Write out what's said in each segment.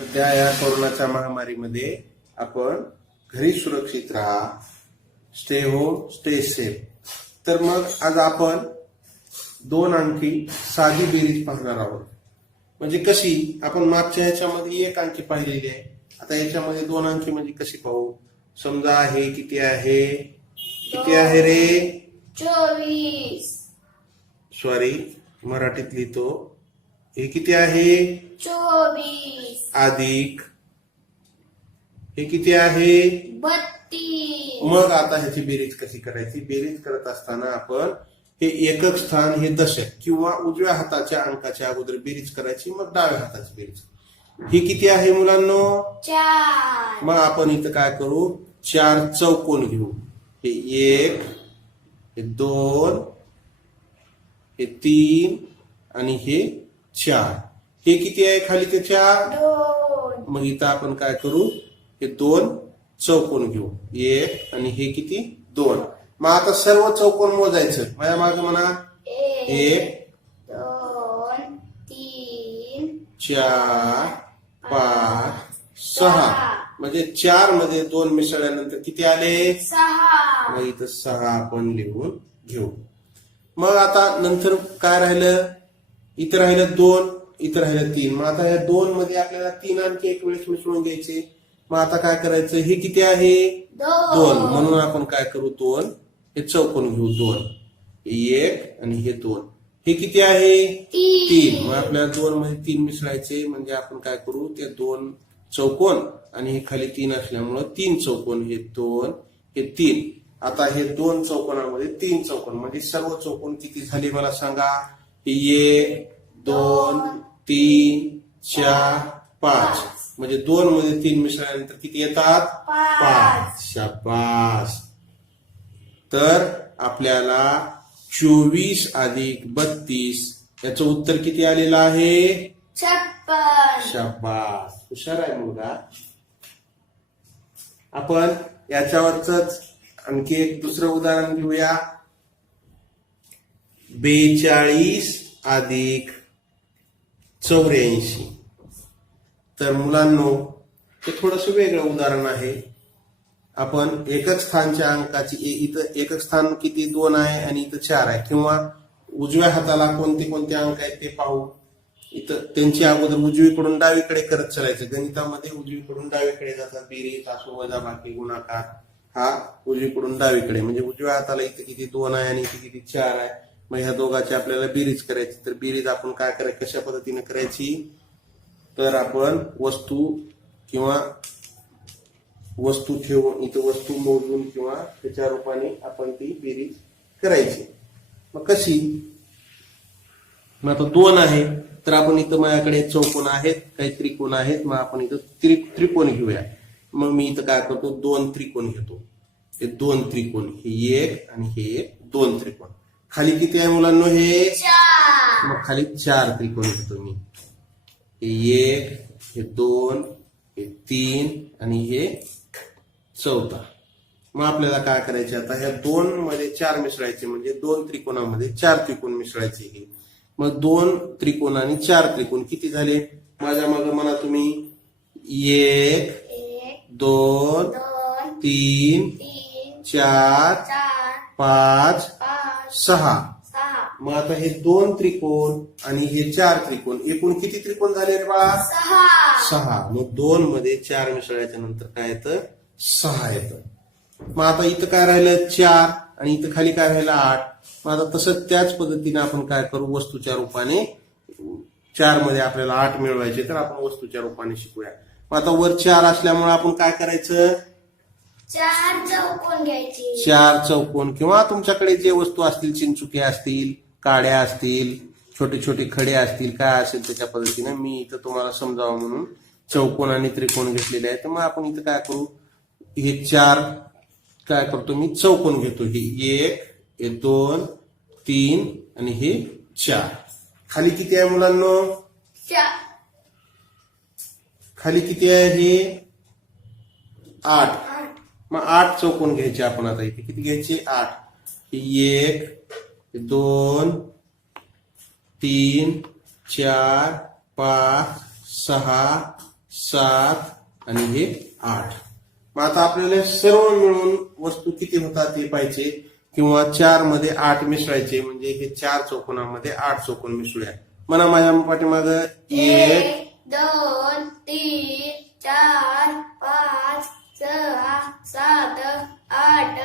सध्या या कोरोनाच्या महामारीमध्ये आपण घरी सुरक्षित राहा स्टे होम स्टे सेफ तर मग आज आपण दोन अंकी साधी बेरीज पाहणार आहोत. म्हणजे कशी? आपण मागच्या ह्याच्यामध्ये एक अंकी पाहिलेली आहे. आता याच्यामध्ये दोन अंकी म्हणजे कशी पाहू? समजा हे किती आहे? किती आहे रे? चोवीस. सॉरी मराठीत लिहितो हे किती आहे? चोवीस. अधिक. हे किती आहे? बत्तीस. मग आता ह्याची बेरीज कशी करायची? बेरीज करत असताना आपण हे एकक स्थान हे दशक किंवा उजव्या हाताच्या अंकाच्या अगोदर बेरीज करायची मग डाव्या हाताची बेरीज. ही किती आहे मुलांनो? चार. मग आपण इथं काय करू? चार चौकोन घेऊ. हे एक हे दोन हे तीन आणि हे चार. हे किती आहे खाली ते चार दोन. मग इथं आपण काय करू? हे दोन चौकोन घेऊ. एक आणि हे किती? दोन. मग आता सर्व चौकोन मोजायचं. माझ्या मागे म्हणा. एक दोन तीन चार पाच सहा. म्हणजे चारमध्ये दोन मिसळल्यानंतर किती आले? सहा. मग इथं सहा आपण लिहून घेऊ. मग आता नंतर काय राहिलं? इथं राहिलं दोन. इथं राहिलं तीन. मग आता ह्या दोन मध्ये आपल्याला तीन आणखी एक वेळेस मिसळून घ्यायचे. मग आता काय करायचं? हे किती आहे? दोन. म्हणून आपण काय करू? दोन. हे चौकोन घेऊ. दोन. हे एक आणि हे दोन. हे किती आहे? तीन. मग आपल्याला दोन मध्ये तीन मिसळायचे. म्हणजे आपण काय करू? ते दोन चौकोन आणि हे खाली तीन असल्यामुळं तीन चौकोन. हे दोन. हे तीन. आता हे दोन चौकोनामध्ये तीन चौकोन. म्हणजे सर्व चौकोन किती झाले? मला सांगा. हे एक दोन तीन चार पाच. म्हणजे दोन मध्ये तीन मिसळल्यानंतर किती येतात? पाच. पाच. शाबास. तर आपल्याला चोवीस अधिक बत्तीस याचं उत्तर किती आलेलं आहे? शाबास. हुशार आहे मुलगा. आपण याच्यावरच आणखी एक दुसरं उदाहरण घेऊया. बेचाळीस अधिक चौऱ्याऐंशी. तर मुलांनो हे थोडस वेगळं उदाहरण आहे. आपण एकच स्थानच्या अंकाची इथं एकच स्थान किती? दोन आहे आणि इथं चार आहे. किंवा उजव्या हाताला कोणते कोणते अंक आहेत ते पाहू. इथं त्यांची अगोदर उजवीकडून डावीकडे करत चालायचं. गणितामध्ये उजवीकडून डावीकडे जातात. बेरीज असो वजा बाकी गुणाकार. हा उजवीकडून डावीकडे. म्हणजे उजव्या हाताला इथं किती दोन आहे आणि इथे किती चार आहे. मग ह्या दोघांची आपल्याला बेरीज करायची. तर बेरीज आपण काय करायची? कशा पद्धतीने करायची? तर आपण वस्तू किंवा वस्तू ठेवून इथं वस्तू मोजून किंवा त्याच्या रूपाने आपण ती बेरीज करायची. मग कशी? मग आता दोन आहे. तर आपण इथं माझ्याकडे चौकोन आहेत काही त्रिकोण आहेत. मग आपण इथं त्रि त्रिकोण घेऊया. मग मी इथं काय करतो? दोन त्रिकोण घेतो. हे दोन त्रिकोण हे एक आणि हे एक दोन त्रिकोण. खाली किती आहे मुलांना हे? चार. मग खाली चार त्रिकोण घेतो मी हे एक हे दोन हे तीन आणि हे चौथा. मग आपल्याला काय करायचे आता? ह्या दोन मध्ये चार मिसळायचे म्हणजे दोन त्रिकोणामध्ये चार त्रिकोण मिसळायचे हे. मग दोन त्रिकोण आणि चार त्रिकोण किती झाले? माझ्या मागे म्हणा तुम्ही. एक दोन तीन चार पाच सहा. मग आता हे दोन त्रिकोण आणि हे चार त्रिकोण एकूण किती त्रिकोण झाले रे बाळा? सहा. सहा. मग दोन मध्ये चार मिसळल्याच्या नंतर काय येतं? सहा येतं. मग आता इथं काय राहिलं? चार. आणि इथं खाली काय राहिलं? आठ. मग आता तसंच त्याच पद्धतीने आपण काय करू? वस्तूच्या रूपाने चारमध्ये आपल्याला आठ मिळवायचे तर आपण वस्तूच्या रूपाने शिकूया. मग आता वर चार असल्यामुळे आपण काय करायचं? चार चौकोन घ्यायचे. चार चौकोन किंवा तुमच्याकडे जे वस्तू असतील चिंचुके असतील काड्या असतील छोटे छोटे खडे असतील काय असेल त्याच्या पद्धतीने मी इथं तुम्हाला समजावं म्हणून चौकोन आणि त्रिकोण घेतलेले आहे तर मग आपण इथं काय करू? हे चार काय करतो मी? चौकोन घेतो. हे एक हे दोन तीन आणि हे चार. खाली किती आहे मुलांना? चार खाली किती आहे हे? आठ. मग आठ चौकोन घ्यायचे आपण आता इथे. किती घ्यायचे? आठ. एक दोन तीन चार पाच सहा सात आणि हे आठ. मग आता आपल्याला सर्व मिळून वस्तू किती होतात ते पाहिजे किंवा चारमध्ये आठ मिसळायचे म्हणजे हे चार चौकोनामध्ये आठ चौकोन मिसळूया. म्हणा माझ्या पाठीमाग एक एक दोन तीन चार पाच सहा सात आठ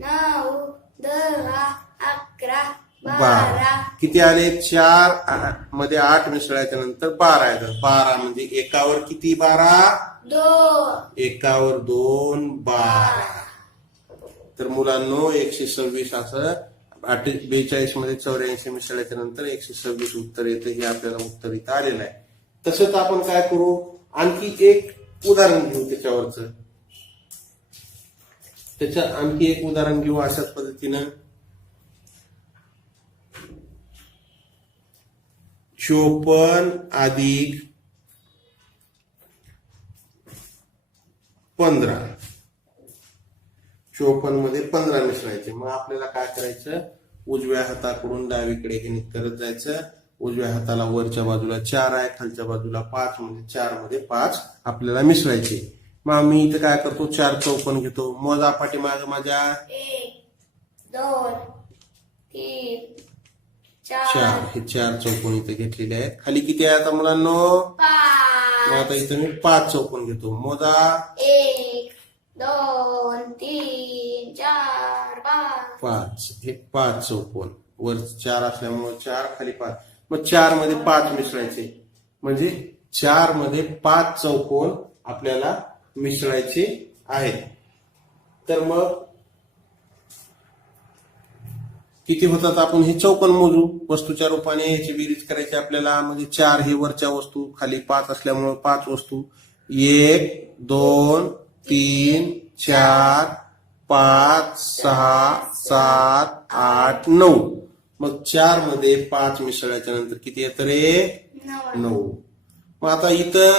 नऊ दहा अकरा बारा. किती आले? चारमध्ये आठ मिसळायच्या नंतर बारा येतात. बारा म्हणजे एकावर किती बारा? दोन. एकावर दोन बारा. तर मुलांनो एकशे सव्वीस असं बेचाळीसमध्ये चौऱ्याऐंशी मिसळल्याच्या नंतर एकशे सव्वीस उत्तर येतं. हे आपल्याला उत्तर इथं आलेलं आहे. तसंच आपण काय करू? आणखी एक उदाहरण घेऊ त्याच्यावरच. त्याच्या आणखी एक उदाहरण घेऊ अशाच पद्धतीनं. चोपन्न अधिक पंधरा. चोपन्नमध्ये पंधरा मिसळायचे मग आपल्याला काय करायचं? उजव्या हाताकडून डावीकडे हे करत जायचं. उजव्या हाताला वरच्या बाजूला चार आहे खालच्या बाजूला पाच म्हणजे चारमध्ये पाच आपल्याला मिसळायचे. मग आम्ही इथं काय करतो चार चौपन्न घेतो. मोजा माझ्या. एक दोन तीन चार. चार. हे चार चौकोन इथे घेतलेले आहेत. खाली किती आहे आता मुलांनो? मग पाच आता इथं मी पाच चौकोन घेतो. मोजा. एक दोन तीन चार पाच. पाच. हे पाच चौकोन वर चार असल्यामुळे चार खाली पाच. मग चारमध्ये पाच मिसळायचे. म्हणजे चारमध्ये पाच चौकोन आपल्याला मिसळायचे आहेत तर मग किती होतात आपण हे चौकोन मोजू? वस्तूच्या रूपाने याची बेरीज करायची आपल्याला. म्हणजे चार हे वरच्या वस्तू खाली पाच असल्यामुळे पाच वस्तू. एक दोन तीन चार पाच सहा सात आठ नऊ. मग चारमध्ये पाच मिसळल्याच्या नंतर किती येतं रे? नऊ. मग आता इथं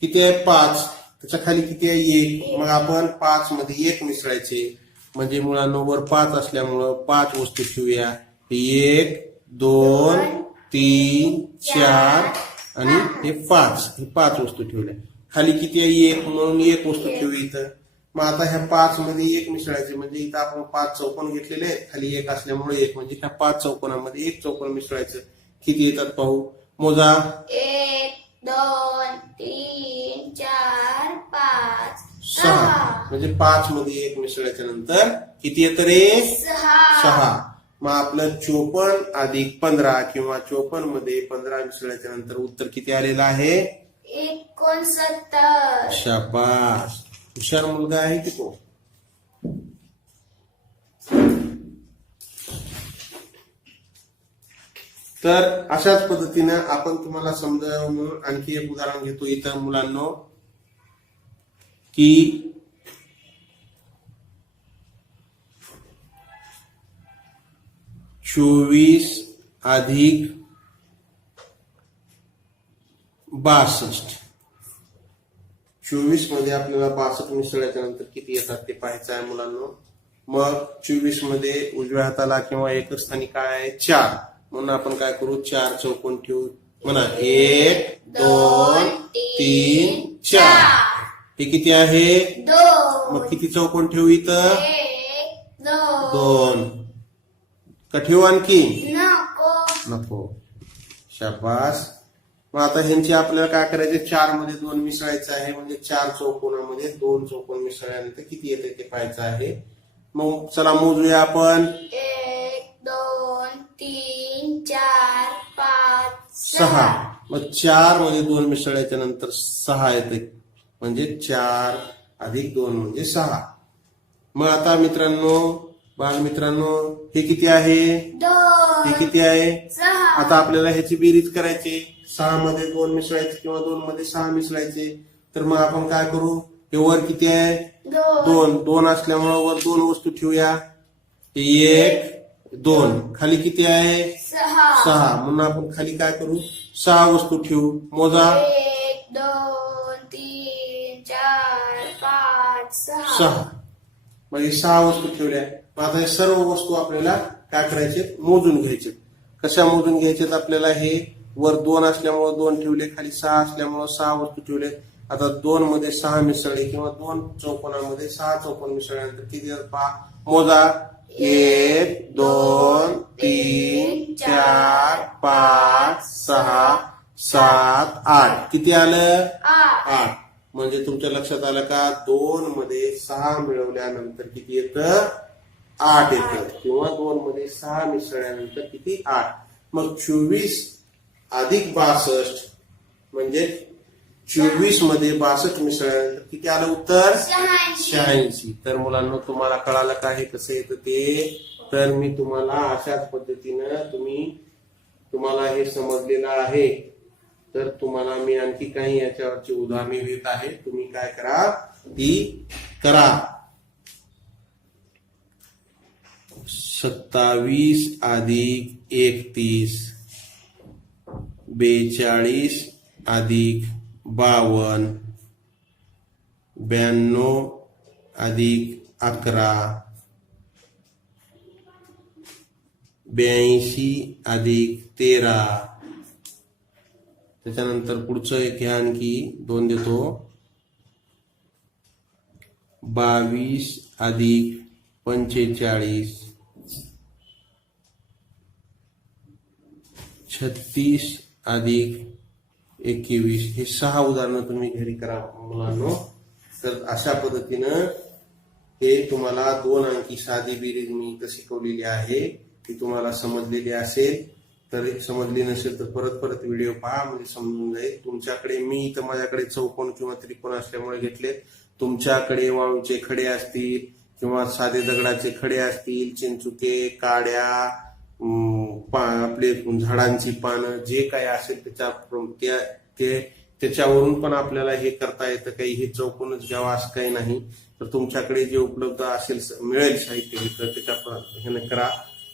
किती आहे? पाच. त्याच्याखाली किती आहे? एक. मग आपण पाच मध्ये एक मिसळायचे. म्हणजे मुलांनो पाच असल्यामुळं पाच वस्तू ठेवूया. एक दोन तीन चार आणि हे पाच. हे पाच वस्तू ठेवल्या. खाली किती आहे? एक. म्हणून एक वस्तू ठेवू इथं. मग आता ह्या पाच मध्ये एक मिसळायचे. म्हणजे इथं आपण पाच चौकोन घेतलेले आहेत. खाली एक असल्यामुळे एक. म्हणजे ह्या पाच चौकोनामध्ये एक चौकोन मिसळायचं. किती येतात पाहू? मोजा. एक दोन तीन चार पाच सहा. म्हणजे पाच मध्ये एक मिसळल्याच्या नंतर किती येतं रे? सहा. मग आपलं चोपन्न अधिक पंधरा किंवा चोपन्नमध्ये पंधरा मिसळल्याच्या नंतर उत्तर किती आलेलं आहे? एकोणसत्तर. शाबास. हुशार मुलगा आहे की तो? तर अशाच पद्धतीनं आपण तुम्हाला समजावून आणखी एक उदाहरण घेतो इतर मुलांनो की चोवीस अधिक बासष्ट. चोवीसमध्ये आपल्याला बासष्ट मिसळल्याच्या नंतर किती येतात ते पाहायचं आहे मुलांना. मग चोवीसमध्ये उजव्या हाताला किंवा एकच स्थानी काय आहे? चार. म्हणून आपण काय करू? चार चौकोन ठेवू. म्हणा एक दोन तीन चार. हे किती आहे? मग किती चौकोन ठेवू इथं? दोन. का ठेवू आणखी? नको. नको. शाबास. मग आता ह्यांची आपल्याला काय करायचे? चारमध्ये दोन मिसळायचं आहे म्हणजे चार चौकोनामध्ये दोन चौकोन मिसळल्यानंतर किती येते ते पाहायचं आहे. मग चला मोजूया आपण. एक दोन तीन. चार पाच सहा. मग चारमध्ये दोन मिसळल्याच्या नंतर सहा येते. म्हणजे चार अधिक दोन म्हणजे सहा. मग आता मित्रांनो बालमित्रांनो हे किती आहे? हे किती आहे? आता आपल्याला ह्याची बेरीज करायची. सहा मध्ये दोन मिसळायचे किंवा दोन मध्ये सहा मिसळायचे. तर मग आपण काय करू? हे वर किती आहे? दोन. दोन. असल्यामुळे वर दोन वस्तू ठेवूया. एक दोन. खाली किती आहे? सहा. म्हणून आपण खाली काय करू? सहा वस्तू ठेवू. मोजा. एक दोन तीन चार पाच सहा. म्हणजे सहा वस्तू ठेवल्या. मग आता हे सर्व वस्तू आपल्याला काय करायचे? मोजून घ्यायचे. कशा मोजून घ्यायचे? आपल्याला हे वर दोन असल्यामुळे दोन ठेवले खाली सहा असल्यामुळे सहा वस्तू ठेवले. आता दोन मध्ये सहा मिसळले किंवा दोन चौकोनामध्ये सहा चौकोन मिसळल्यानंतर किती पहा. मोजा. एक दोन तीन चार पाच सहा सात आठ. किती आलं? आठ. म्हणजे तुमच्या लक्षात आलं का? दोन मध्ये सहा मिळवल्यानंतर किती येतं? आठ येतं. किंवा दोन मध्ये सहा मिसळल्यानंतर किती? आठ. मग चोवीस अधिक बासष्ट म्हणजे चोवीसमध्ये बासष्ट मिसळल्यानंतर किती आलं उत्तर? शहाऐंशी. तर मुलांना तुम्हाला कळालं का हे कसं येतं ते? तर मी तुम्हाला अशाच पद्धतीनं तुम्ही तुम्हाला हे समजलेलं आहे. तर तुम्हाला मी आणखी काही याच्यावरची उदाहरणे देत आहे. तुम्ही काय करा? ती करा. सत्तावीस अधिक एकतीस. बेचाळीस अधिक बावन्न ब्याण्णव अधिक अकरा ब्याऐंशी अधिक तेरा त्याच्यानंतर पुढचं एक घ्या आणखी दोन देतो. बावीस अधिक पंचेचाळीस. छत्तीस अधिक एकवीस हे सहा उदाहरणं तुम्ही घरी करा मुलांनो. तर अशा पद्धतीनं हे तुम्हाला दोन अंकी साधी बेरीज मी इथं शिकवलेली आहे. ती तुम्हाला समजलेली असेल. तर समजली नसेल तर परत परत व्हिडिओ पहा म्हणजे समजून जाईल. तुमच्याकडे मी इथं माझ्याकडे चौकोन किंवा त्रिकोण असल्यामुळे घेतले तुमच्याकडे वाळूचे खडे असतील किंवा साधे दगडाचे खडे असतील चिंचुके काड्या आपले झाडांची पानं जे काही असेल त्याच्या ते त्याच्यावरून पण आपल्याला हे करता येतं. काही हे चौकूनच घ्यावा असं काही नाही. तर तुमच्याकडे जे उपलब्ध असेल मिळेल साहित्य तर त्याच्या ह्याने करा.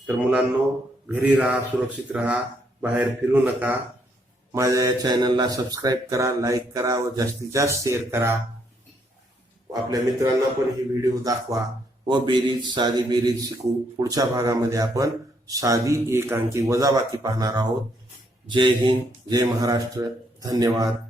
तर मुलांनो घरी राहा सुरक्षित राहा बाहेर फिरू नका. माझ्या या चॅनलला सबस्क्राईब करा लाईक करा व जास्तीत जास्त शेअर करा. आपल्या मित्रांना पण हे व्हिडिओ दाखवा व बेरीज साधी बेरीज शिकू. पुढच्या भागामध्ये आपण साधी एकांकी वजावाती वजाबाकी पाहणार आहोत. जय हिंद जय महाराष्ट्र. धन्यवाद.